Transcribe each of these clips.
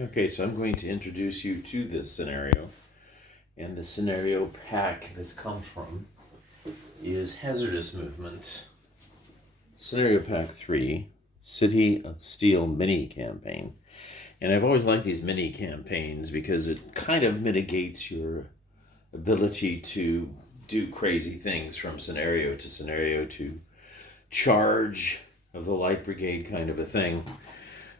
Okay, so I'm going to introduce you to this scenario. And the scenario pack this comes from is Hazardous Movement. Scenario Pack 3, City of Steel mini campaign. And I've always liked these mini campaigns because it kind of mitigates your ability to do crazy things from scenario to charge of the light brigade kind of a thing.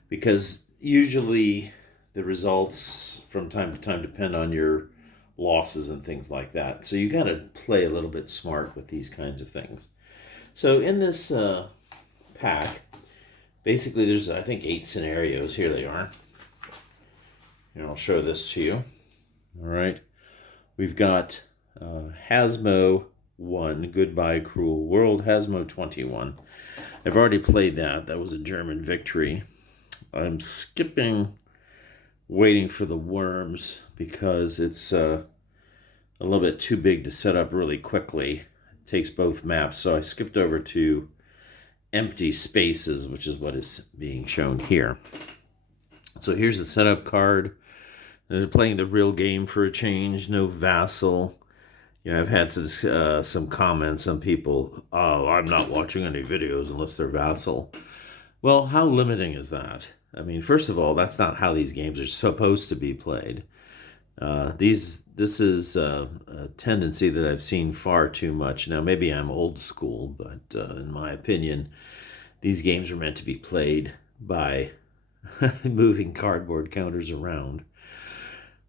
Because usually the results from time to time depend on your losses and things like that. So you got to play a little bit smart with these kinds of things. So in this pack, basically there's, I think, 8 scenarios. Here they are. And I'll show this to you. All right. We've got HazMo1, Goodbye Cruel World, HazMo21. I've already played that. That was a German victory. I'm skipping waiting for the worms because it's a little bit too big to set up really quickly. It takes both maps, so I skipped over to Empty Spaces, which is what is being shown here. So here's the setup card. They're playing the real game for a change, no vassal. You know, I've had some comments, some people, oh, I'm not watching any videos unless they're vassal. Well, how limiting is that? I mean, first of all, that's not how these games are supposed to be played. This is a tendency that I've seen far too much. Now, maybe I'm old school, but in my opinion, these games are meant to be played by moving cardboard counters around.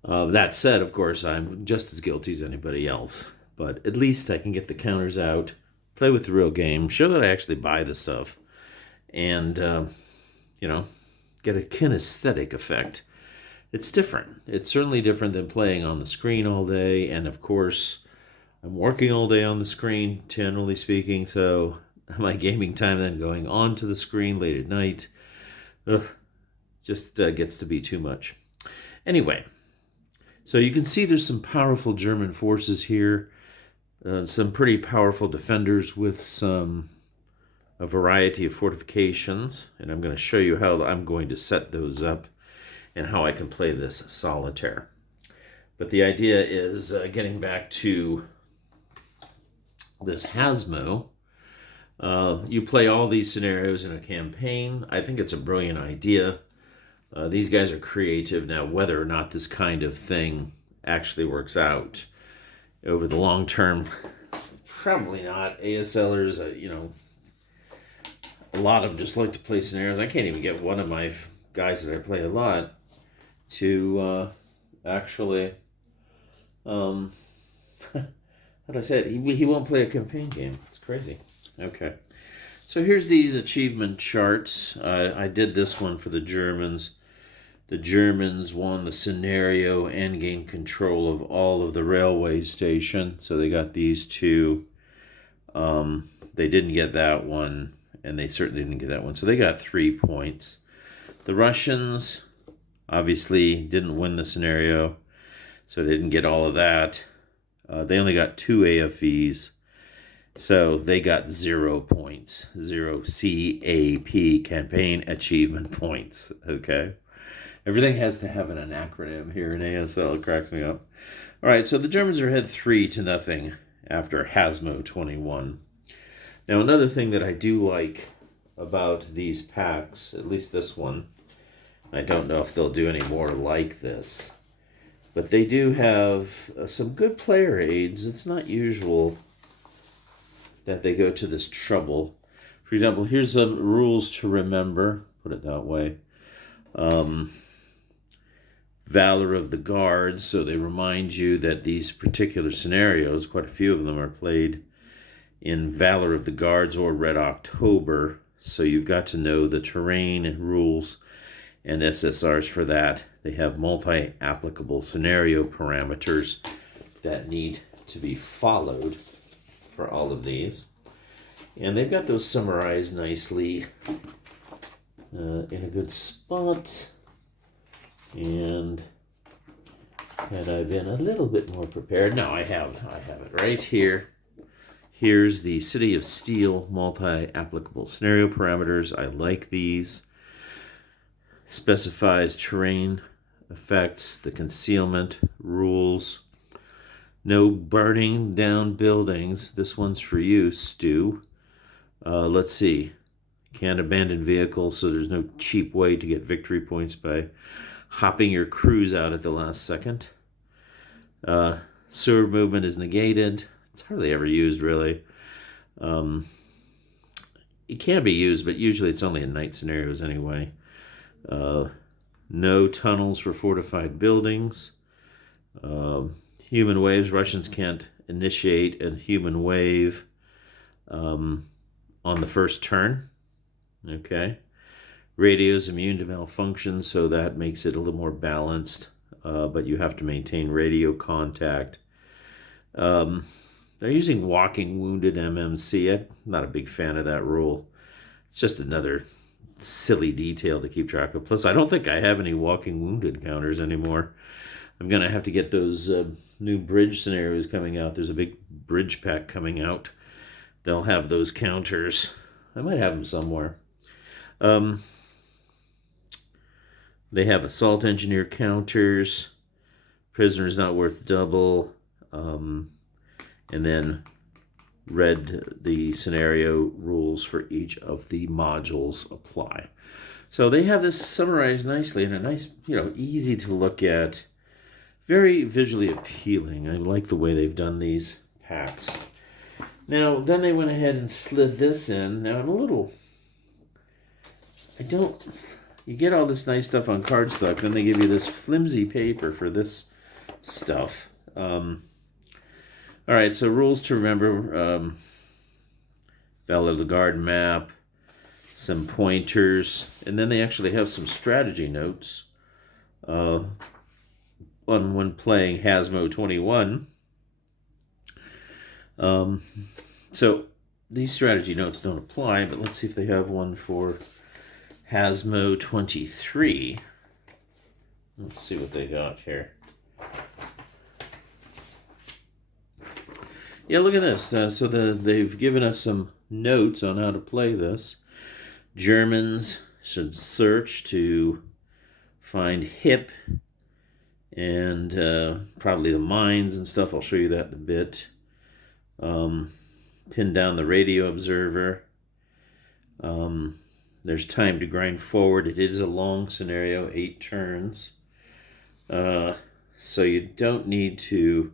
That said, of course, I'm just as guilty as anybody else. But at least I can get the counters out, play with the real game, show that I actually buy the stuff, and, get a kinesthetic effect. It's different. It's certainly different than playing on the screen all day. And of course, I'm working all day on the screen, generally speaking. So my gaming time then going onto the screen late at night, just gets to be too much. Anyway, so you can see there's some powerful German forces here. Some pretty powerful defenders with a variety of fortifications, and I'm going to show you how I'm going to set those up and how I can play this solitaire. But the idea is getting back to this HazMo. You play all these scenarios in a campaign. I think it's a brilliant idea. These guys are creative. Now, whether or not this kind of thing actually works out over the long term, probably not. ASLers, a lot of them just like to play scenarios. I can't even get one of my guys that I play a lot to actually, how do I say it? He won't play a campaign game. It's crazy. Okay. So here's these achievement charts. I did this one for the Germans. The Germans won the scenario and gained control of all of the railway station. So they got these two. They didn't get that one. And they certainly didn't get that one. So they got 3 points. The Russians obviously didn't win the scenario, so they didn't get all of that. They only got 2 AFVs, so they got 0 points. 0 CAP, campaign achievement points. Okay? Everything has to have an acronym here in ASL. It cracks me up. All right, so the Germans are ahead 3-0 after HazMo21. Now, another thing that I do like about these packs, at least this one, I don't know if they'll do any more like this, but they do have some good player aids. It's not usual that they go to this trouble. For example, here's some rules to remember, put it that way. Valor of the Guards, so they remind you that these particular scenarios, quite a few of them are played in Valor of the Guards or Red October, so you've got to know the terrain rules and SSRs for that. They have multi-applicable scenario parameters that need to be followed for all of these. And they've got those summarized nicely in a good spot. And had I been a little bit more prepared, no, I have it right here. Here's the City of Steel multi-applicable scenario parameters. I like these. Specifies terrain effects, the concealment rules. No burning down buildings. This one's for you, Stu. Let's see. Can't abandon vehicles, so there's no cheap way to get victory points by hopping your crews out at the last second. Sewer movement is negated. It's hardly ever used, really. It can be used, but usually it's only in night scenarios anyway. No tunnels for fortified buildings. Human waves. Russians can't initiate a human wave on the first turn. Okay. Radio's immune to malfunction, so that makes it a little more balanced, but you have to maintain radio contact. They're using walking wounded MMC. I'm not a big fan of that rule. It's just another silly detail to keep track of. Plus, I don't think I have any walking wounded counters anymore. I'm going to have to get those new bridge scenarios coming out. There's a big bridge pack coming out. They'll have those counters. I might have them somewhere. They have assault engineer counters. Prisoner's not worth double. And then read the scenario rules for each of the modules apply. So they have this summarized nicely in a nice, easy to look at, very visually appealing. I like the way they've done these packs. Now, then they went ahead and slid this in. Now, you get all this nice stuff on cardstock, then they give you this flimsy paper for this stuff. All right, so rules to remember. Valley of the Guard map, some pointers, and then they actually have some strategy notes on when playing HazMo23. So these strategy notes don't apply, but let's see if they have one for HazMo23. Let's see what they got here. Yeah, look at this. So they've given us some notes on how to play this. Germans should search to find HIP and probably the mines and stuff. I'll show you that in a bit. Pin down the radio observer. There's time to grind forward. It is a long scenario, 8 turns. So you don't need to...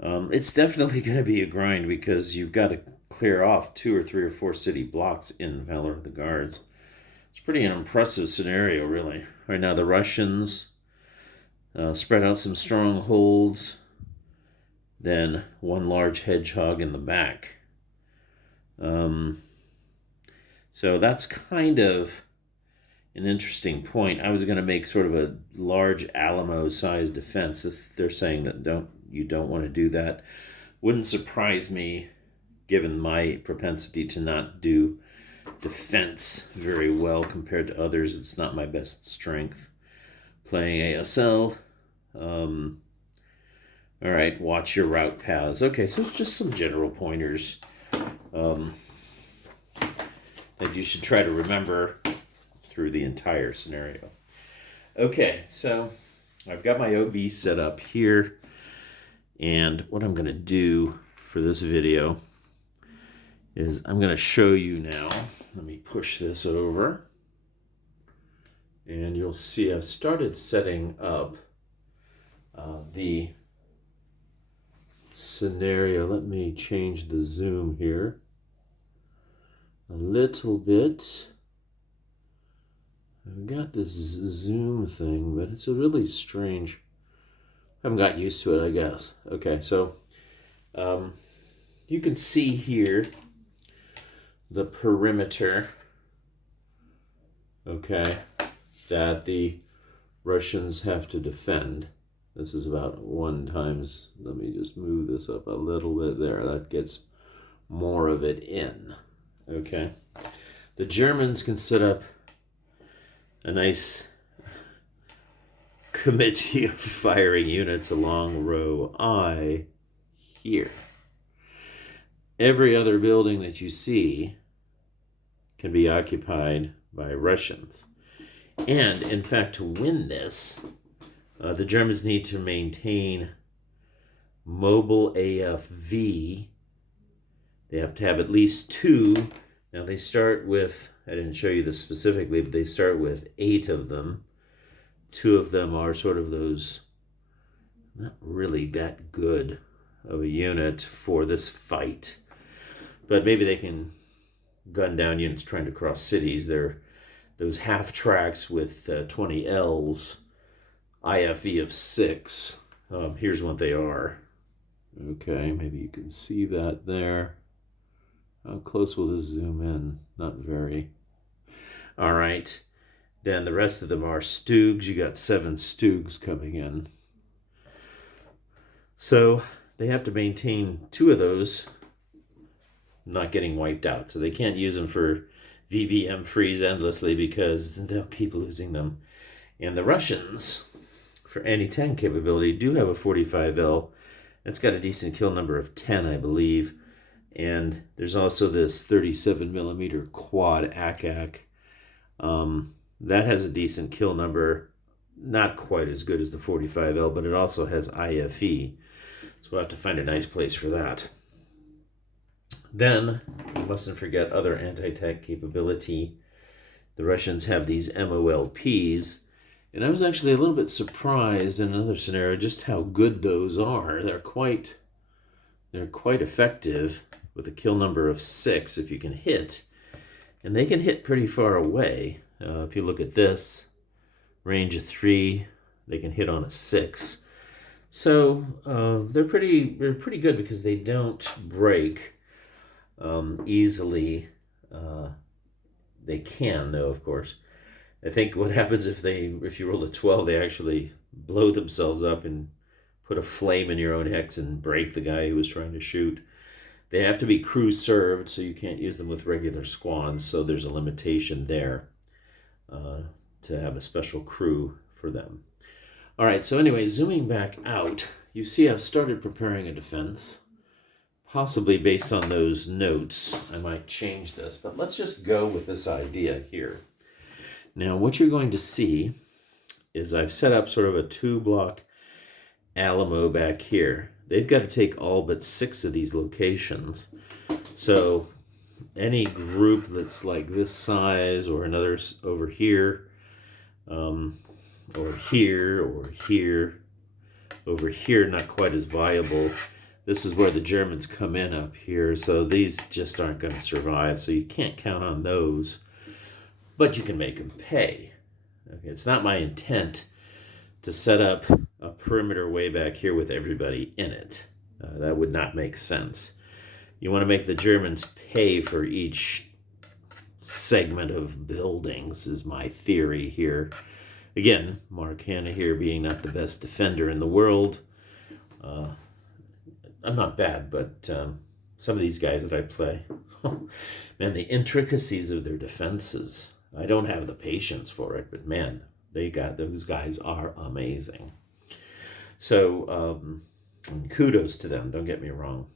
it's definitely going to be a grind because you've got to clear off 2 or 3 or 4 city blocks in Valor of the Guards. It's pretty an impressive scenario, really. Right now, the Russians spread out some strongholds, then one large hedgehog in the back. So that's kind of an interesting point. I was going to make sort of a large Alamo-sized defense. They're saying that you don't want to do that. Wouldn't surprise me, given my propensity to not do defense very well compared to others. It's not my best strength. Playing ASL. All right, watch your route paths. Okay, so it's just some general pointers that you should try to remember through the entire scenario. Okay, so I've got my OB set up here, and what I'm going to do for this video is I'm going to show you now. Let me push this over, and you'll see I've started setting up the scenario. Let me change the zoom here a little bit. I've got this zoom thing, but it's a really strange... I haven't got used to it, I guess. Okay, so you can see here the perimeter, okay, that the Russians have to defend. This is about 1 times, let me just move this up a little bit there. That gets more of it in, okay? The Germans can set up a nice committee of firing units along row I here. Every other building that you see can be occupied by Russians. And in fact, to win this, The Germans need to maintain mobile AFV. They have to have at least 2. Now they start with, I didn't show you this specifically, but they start with 8 of them. 2 of them are sort of those not really that good of a unit for this fight. But maybe they can gun down units trying to cross cities. They're those half tracks with 20 Ls, IFE of 6. Here's what they are. Okay, maybe you can see that there. How close will this zoom in? Not very. All right. Then the rest of them are Stugs. You got 7 Stugs coming in. So they have to maintain 2 of those not getting wiped out. So they can't use them for VBM freeze endlessly because they'll keep losing them. And the Russians, for anti-tank capability, do have a 45L. It's got a decent kill number of 10, I believe. And there's also this 37mm quad ACAC. That has a decent kill number, not quite as good as the 45L, but it also has IFE. So we'll have to find a nice place for that. Then, we mustn't forget other anti-tank capability. The Russians have these MOLPs, and I was actually a little bit surprised in another scenario just how good those are. They're quite effective with a kill number of 6 if you can hit, and they can hit pretty far away. If you look at this, range of 3, they can hit on a 6. So they're pretty good because they don't break easily. They can, though, of course. I think what happens if you roll a 12, they actually blow themselves up and put a flame in your own hex and break the guy who was trying to shoot. They have to be crew served, so you can't use them with regular squads, so there's a limitation there to have a special crew for them. All right, so anyway, zooming back out, you see I've started preparing a defense. Possibly based on those notes, I might change this, but let's just go with this idea here. Now, what you're going to see is I've set up sort of a 2-block Alamo back here. They've got to take all but 6 of these locations. So any group that's like this size or another over here, or here, or here, over here, not quite as viable. This is where the Germans come in up here, so these just aren't going to survive, so you can't count on those, but you can make them pay. Okay, it's not my intent to set up a perimeter way back here with everybody in it. That would not make sense. You want to make the Germans pay for each segment of buildings, is my theory here. Again, Mark Hanna here being not the best defender in the world. I'm not bad, but some of these guys that I play, man, the intricacies of their defenses, I don't have the patience for it, but man, those guys are amazing. So kudos to them, don't get me wrong.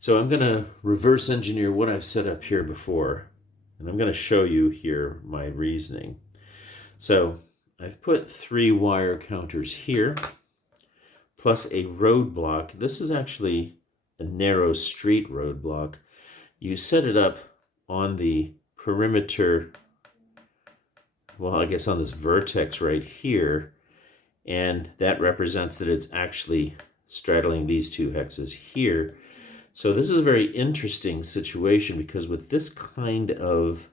So I'm going to reverse engineer what I've set up here before, and I'm going to show you here my reasoning. So I've put 3 wire counters here, plus a roadblock. This is actually a narrow street roadblock. You set it up on the perimeter, well, I guess on this vertex right here, and that represents that it's actually straddling these 2 hexes here. So this is a very interesting situation because with this kind of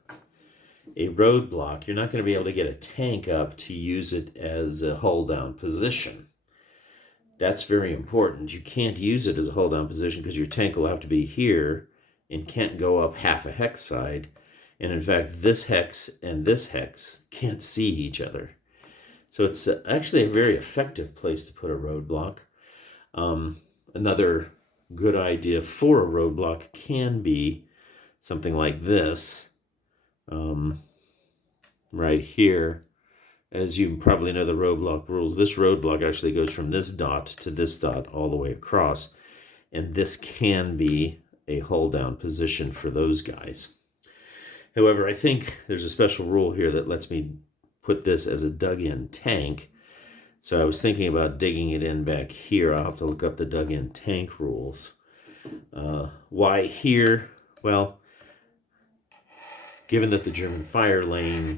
a roadblock, you're not going to be able to get a tank up to use it as a hold down position. That's very important. You can't use it as a hold down position because your tank will have to be here and can't go up half a hex side. And in fact, this hex and this hex can't see each other. So it's actually a very effective place to put a roadblock. Another good idea for a roadblock can be something like this, right here. As you probably know the roadblock rules, this roadblock actually goes from this dot to this dot all the way across, and this can be a hold down position for those guys. However, I think there's a special rule here that lets me put this as a dug-in tank. So I was thinking about digging it in back here. I'll have to look up the dug-in tank rules. Why here? Well, given that the German firepower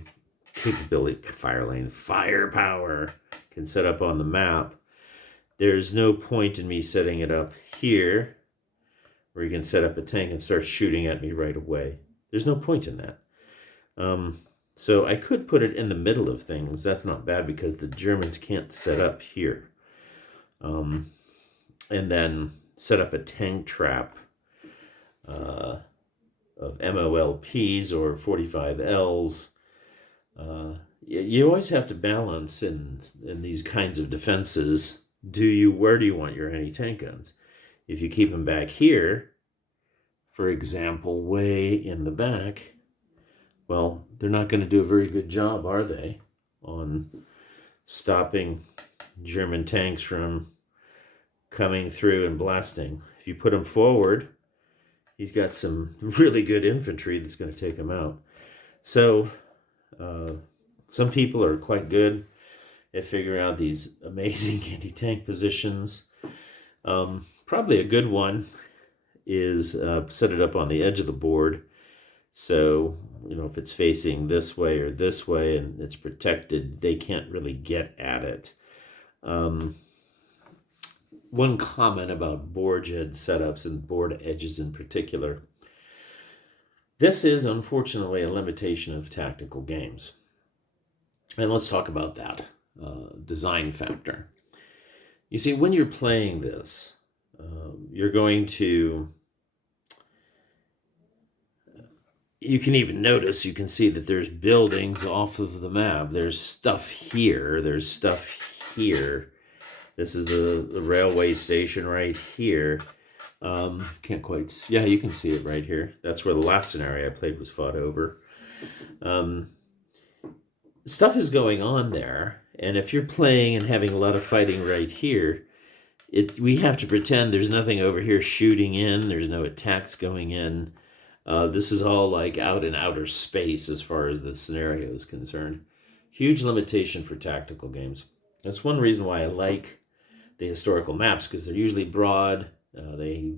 can set up on the map, there's no point in me setting it up here where you can set up a tank and start shooting at me right away. There's no point in that. So I could put it in the middle of things. That's not bad because the Germans can't set up here. And then set up a tank trap of MOLPs or 45Ls. You always have to balance in these kinds of defenses. Where do you want your anti-tank guns? If you keep them back here, for example, way in the back, well, they're not going to do a very good job, are they, on stopping German tanks from coming through and blasting. If you put him forward, he's got some really good infantry that's going to take him out. So some people are quite good at figuring out these amazing anti-tank positions. Probably a good one is set it up on the edge of the board. So, if it's facing this way or this way and it's protected, they can't really get at it. One comment about board edge setups and board edges in particular. This is, unfortunately, a limitation of tactical games. And let's talk about that design factor. You see, when you're playing this, you're going to... You can even notice, you can see that there's buildings off of the map. There's stuff here. There's stuff here. This is the railway station right here. Can't quite see. Yeah, you can see it right here. That's where the last scenario I played was fought over. Stuff is going on there. And if you're playing and having a lot of fighting right here, we have to pretend there's nothing over here shooting in. There's no attacks going in. This is all like out in outer space as far as the scenario is concerned. Huge limitation for tactical games. That's one reason why I like the historical maps, because they're usually broad. They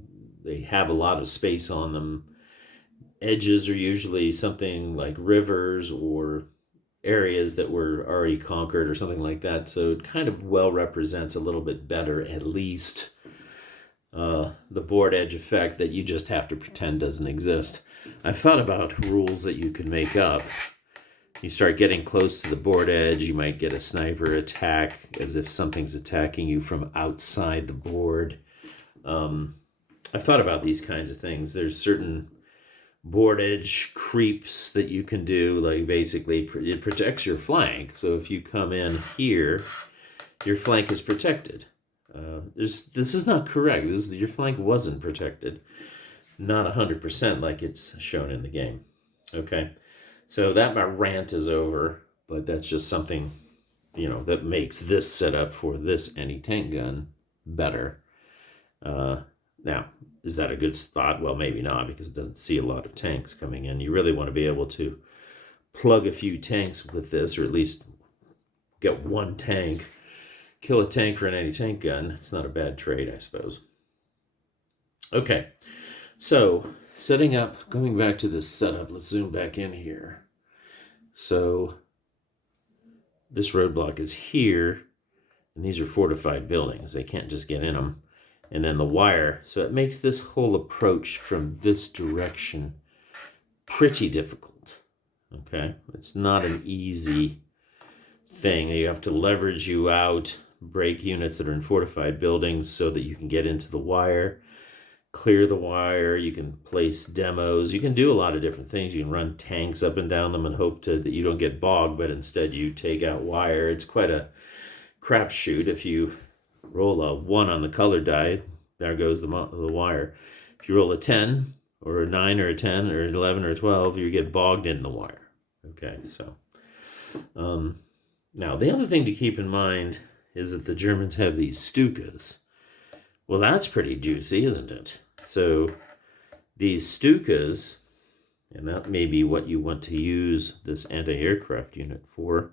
have a lot of space on them. Edges are usually something like rivers or areas that were already conquered or something like that. So it kind of well represents a little bit better, at least, the board edge effect that you just have to pretend doesn't exist. I've thought about rules that you could make up. You start getting close to the board edge, you might get a sniper attack as if something's attacking you from outside the board. I've thought about these kinds of things. There's certain board edge creeps that you can do, like basically it protects your flank. So if you come in here, your flank is protected. This is not correct. Your flank wasn't protected. Not 100% like it's shown in the game. Okay, so that my rant is over, but that's just something, that makes this setup for this anti-tank gun better. Now, is that a good spot? Well, maybe not, because it doesn't see a lot of tanks coming in. You really want to be able to plug a few tanks with this, or at least get one tank. Kill a tank for an anti-tank gun. It's not a bad trade, I suppose. Okay, so setting up, going back to this setup, let's zoom back in here. So this roadblock is here, and these are fortified buildings. They can't just get in them. And then the wire. So it makes this whole approach from this direction pretty difficult. Okay, it's not an easy thing. You have to leverage you out, break units that are in fortified buildings so that you can get into the wire, clear the wire. You can place demos. You can do a lot of different things. You can run tanks up and down them and hope that you don't get bogged, but instead you take out wire. It's quite a crapshoot. If you roll a 1 on the color die, there goes the wire. If you roll a 10 or a 9 or a 10 or an 11 or a 12, you get bogged in the wire. Okay, so now the other thing to keep in mind is that the Germans have these Stukas. Well, that's pretty juicy, isn't it? So these Stukas, and that may be what you want to use this anti-aircraft unit for,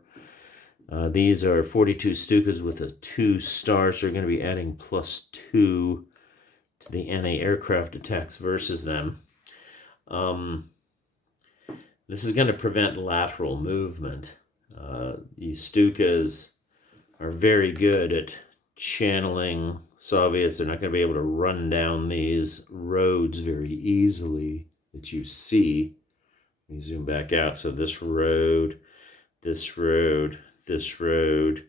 These are 42 Stukas with a 2 star, so we're going to be adding +2 to the anti-aircraft attacks versus them. This is going to prevent lateral movement. These Stukas are very good at channeling Soviets. They're not going to be able to run down these roads very easily that you see. Let me zoom back out. So this road, this road, this road.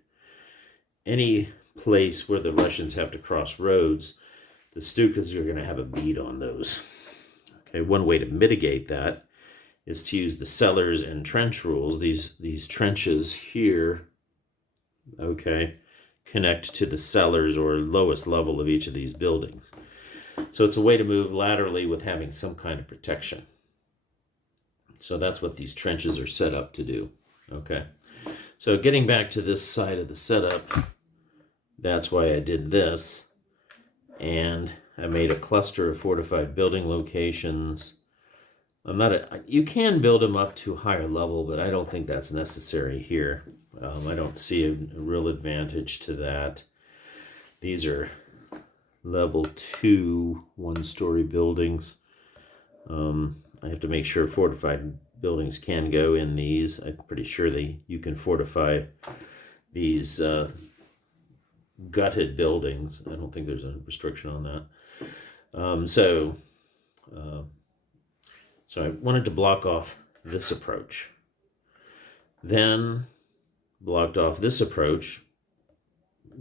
Any place where the Russians have to cross roads, the Stukas are going to have a bead on those. Okay, one way to mitigate that is to use the cellars and trench rules. These trenches here, okay, connect to the cellars or lowest level of each of these buildings. So it's a way to move laterally with having some kind of protection. So that's what these trenches are set up to do, okay? So getting back to this side of the setup, that's why I did this. And I made a cluster of fortified building locations. You can build them up to higher level, but I don't think that's necessary here. I don't see a real advantage to that. These are level 2 one-story buildings. I have to make sure fortified buildings can go in these. I'm pretty sure you can fortify these gutted buildings. I don't think there's a restriction on that. So I wanted to block off this approach. Then blocked off this approach,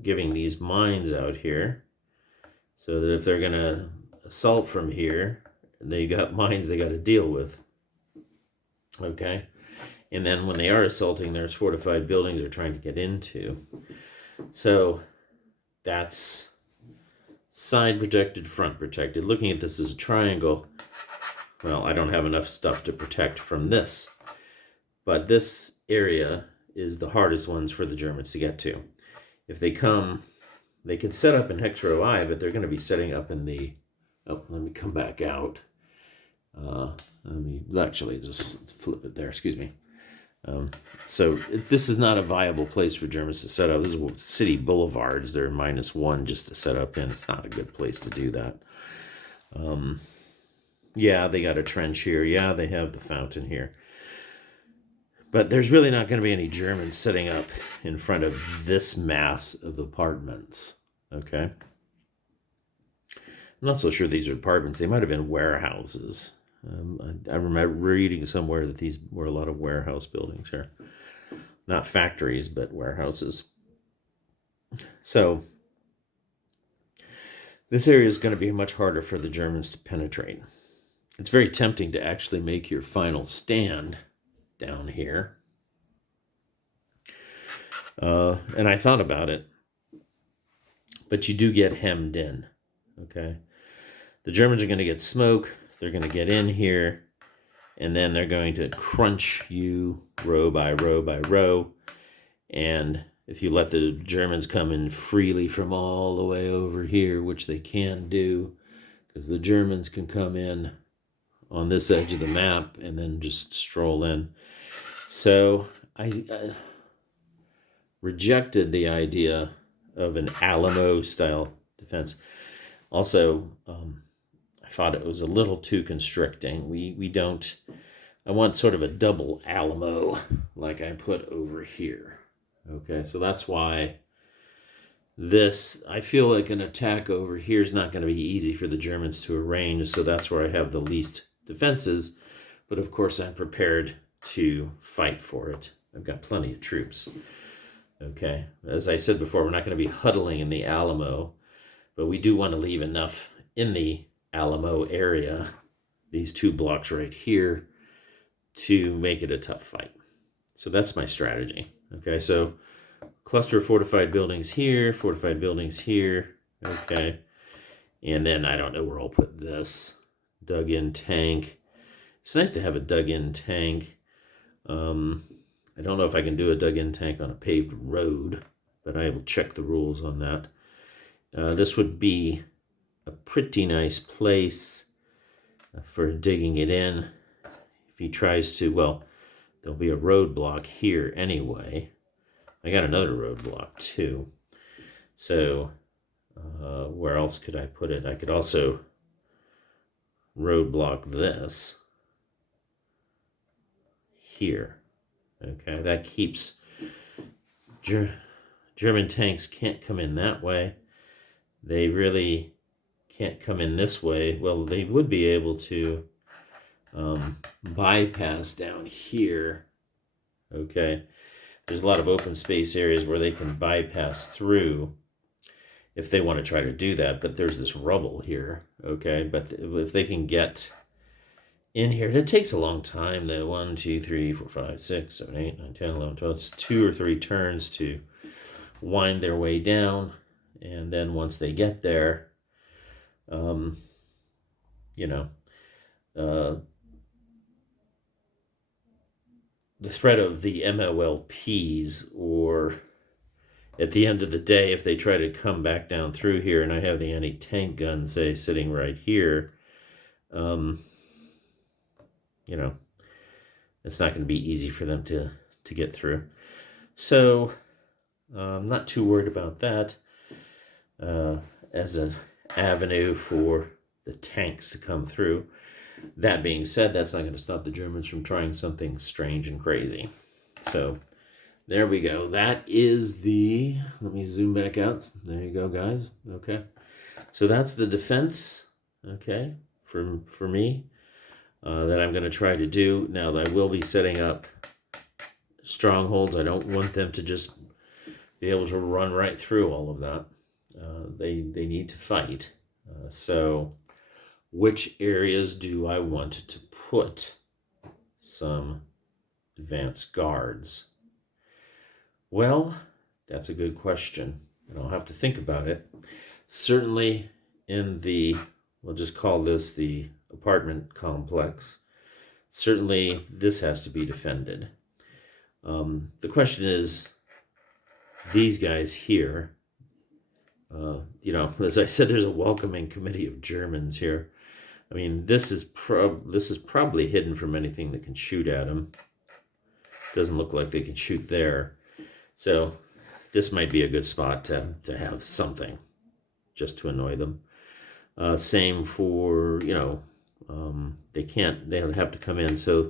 giving these mines out here, so that if they're going to assault from here, they got mines they got to deal with. Okay? And then when they are assaulting, there's fortified buildings they're trying to get into. So that's side protected, front protected. Looking at this as a triangle, well, I don't have enough stuff to protect from this. But this area is the hardest ones for the Germans to get to. If they come, they can set up in hex row I, but they're going to be setting up in the... Oh, let me come back out. Let me actually just flip it there, excuse me. So this is not a viable place for Germans to set up. This is city boulevards. They're -1 just to set up in. It's not a good place to do that. Yeah, they got a trench here. Yeah, they have the fountain here. But there's really not going to be any Germans setting up in front of this mass of apartments. Okay? I'm not so sure these are apartments. They might have been warehouses. I remember reading somewhere that these were a lot of warehouse buildings here. Not factories, but warehouses. So this area is going to be much harder for the Germans to penetrate. It's very tempting to actually make your final stand down here. And I thought about it. But you do get hemmed in. Okay? The Germans are going to get smoke. They're going to get in here, and then they're going to crunch you row by row by row. And if you let the Germans come in freely from all the way over here, which they can do, because the Germans can come in on this edge of the map and then just stroll in. So I rejected the idea of an Alamo-style defense. Also, I thought it was a little too constricting. We don't... I want sort of a double Alamo like I put over here. Okay, so that's why this... I feel like an attack over here is not going to be easy for the Germans to arrange, so that's where I have the least defenses. But of course, I'm prepared to fight for it. I've got plenty of troops. Okay, as I said before, we're not going to be huddling in the Alamo, but we do want to leave enough in the Alamo area, these 2 blocks right here, to make it a tough fight. So that's my strategy. Okay, so cluster of fortified buildings here, okay, and then I don't know where I'll put this. Dug-in tank. It's nice to have a dug-in tank. I don't know if I can do a dug-in tank on a paved road, but I will check the rules on that. This would be a pretty nice place for digging it in. If he tries to, well, there'll be a roadblock here anyway. I got another roadblock too. So where else could I put it? I could also roadblock this here. Okay, that keeps German tanks can't come in that way. They really can't come in this way. Well, they would be able to bypass down here. Okay, there's a lot of open space areas where they can bypass through if they want to try to do that, but there's this rubble here. Okay, but if they can get in here, it takes a long time though. 1, 2, 3, 4, 5, 6, 7, 8, 9, 10, 11, 12. It's 2 or 3 turns to wind their way down, and then once they get there, you know, the threat of the MOLPs, or at the end of the day, if they try to come back down through here, and I have the anti-tank gun, say, sitting right here, you know, it's not going to be easy for them to get through. So I'm not too worried about that as an avenue for the tanks to come through. That being said, that's not going to stop the Germans from trying something strange and crazy. So there we go. That is the, let me zoom back out. There you go, guys. Okay. So that's the defense, okay, for me, that I'm going to try to do. Now, I will be setting up strongholds. I don't want them to just be able to run right through all of that. They need to fight. So which areas do I want to put some advanced guards? Well, that's a good question, and I'll have to think about it. Certainly in the, we'll just call this the apartment complex, certainly this has to be defended. The question is, these guys here, you know, as I said, there's a welcoming committee of Germans here. I mean, this is probably hidden from anything that can shoot at them. Doesn't look like they can shoot there. So this might be a good spot to have something just to annoy them. Same for, you know, they'll have to come in. So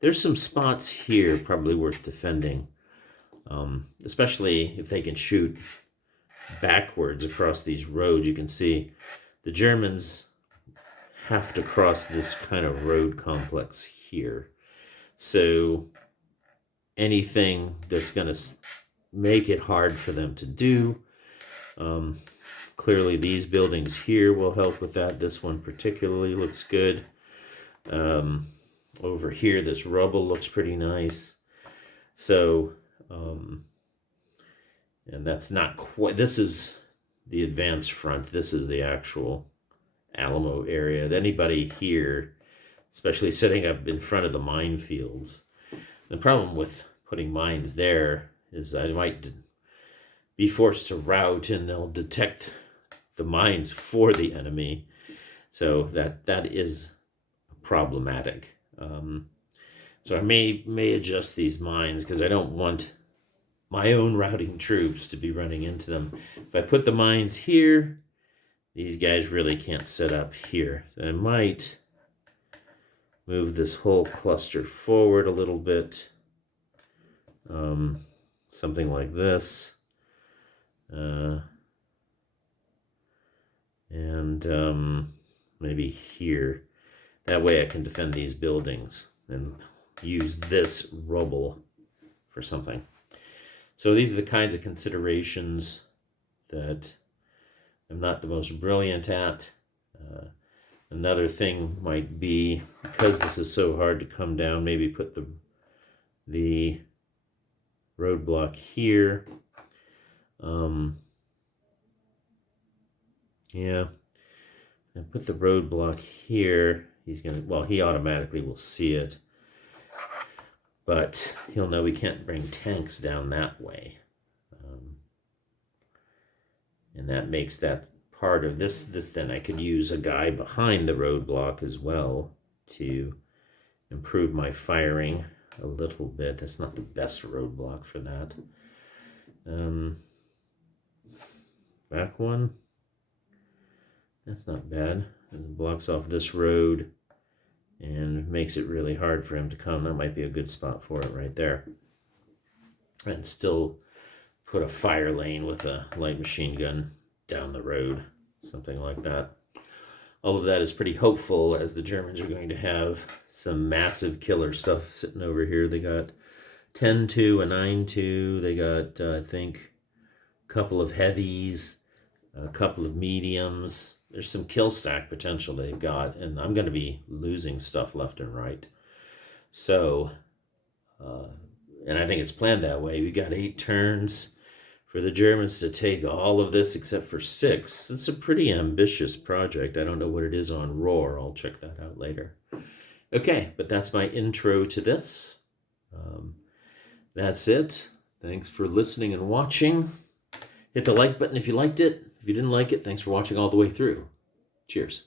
there's some spots here probably worth defending, especially if they can shoot backwards across these roads. You can see the Germans have to cross this kind of road complex here. So anything that's going to make it hard for them to do, clearly these buildings here will help with that. This one particularly looks good. Over here, this rubble looks pretty nice. So, and that's not quite, this is the advanced front. This is the actual Alamo area. Anybody here, especially setting up in front of the minefields. The problem with putting mines there is I might be forced to route, and they'll detect the mines for the enemy. So that is problematic. So I may adjust these mines because I don't want my own routing troops to be running into them. If I put the mines here, these guys really can't set up here. So I might move this whole cluster forward a little bit. Something like this. And maybe here. That way I can defend these buildings and use this rubble for something. So these are the kinds of considerations that I'm not the most brilliant at. Another thing might be, because this is so hard to come down, maybe put the roadblock here. Yeah, and put the roadblock here. He's gonna, well, he automatically will see it, but he'll know we can't bring tanks down that way. And that makes that part of this. Then I could use a guy behind the roadblock as well to improve my firing a little bit. That's not the best roadblock for that. Back one. That's not bad. It blocks off this road and makes it really hard for him to come. That might be a good spot for it right there. And still put a fire lane with a light machine gun down the road, something like that. All of that is pretty hopeful, as the Germans are going to have some massive killer stuff sitting over here. They got 10-2, a 9-2. They got, I think, a couple of heavies, a couple of mediums. There's some kill stack potential they've got, and I'm going to be losing stuff left and right. So, and I think it's planned that way. We got 8 turns for the Germans to take all of this except for 6. It's a pretty ambitious project. I don't know what it is on Roar. I'll check that out later. Okay, but that's my intro to this. That's it. Thanks for listening and watching. Hit the like button if you liked it. If you didn't like it, thanks for watching all the way through. Cheers.